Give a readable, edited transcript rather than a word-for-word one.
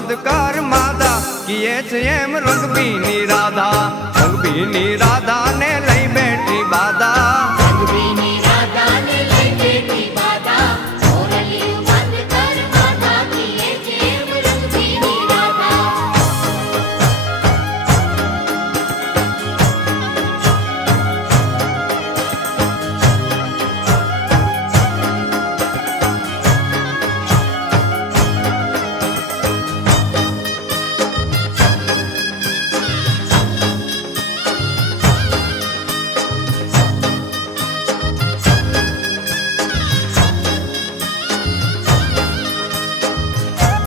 વધ કર માદા કિયે છે એમ રંગબીની રાધા ને લઈ બેઠી બાધા રંગબીની રાધાને લઈ બેઠી બાધા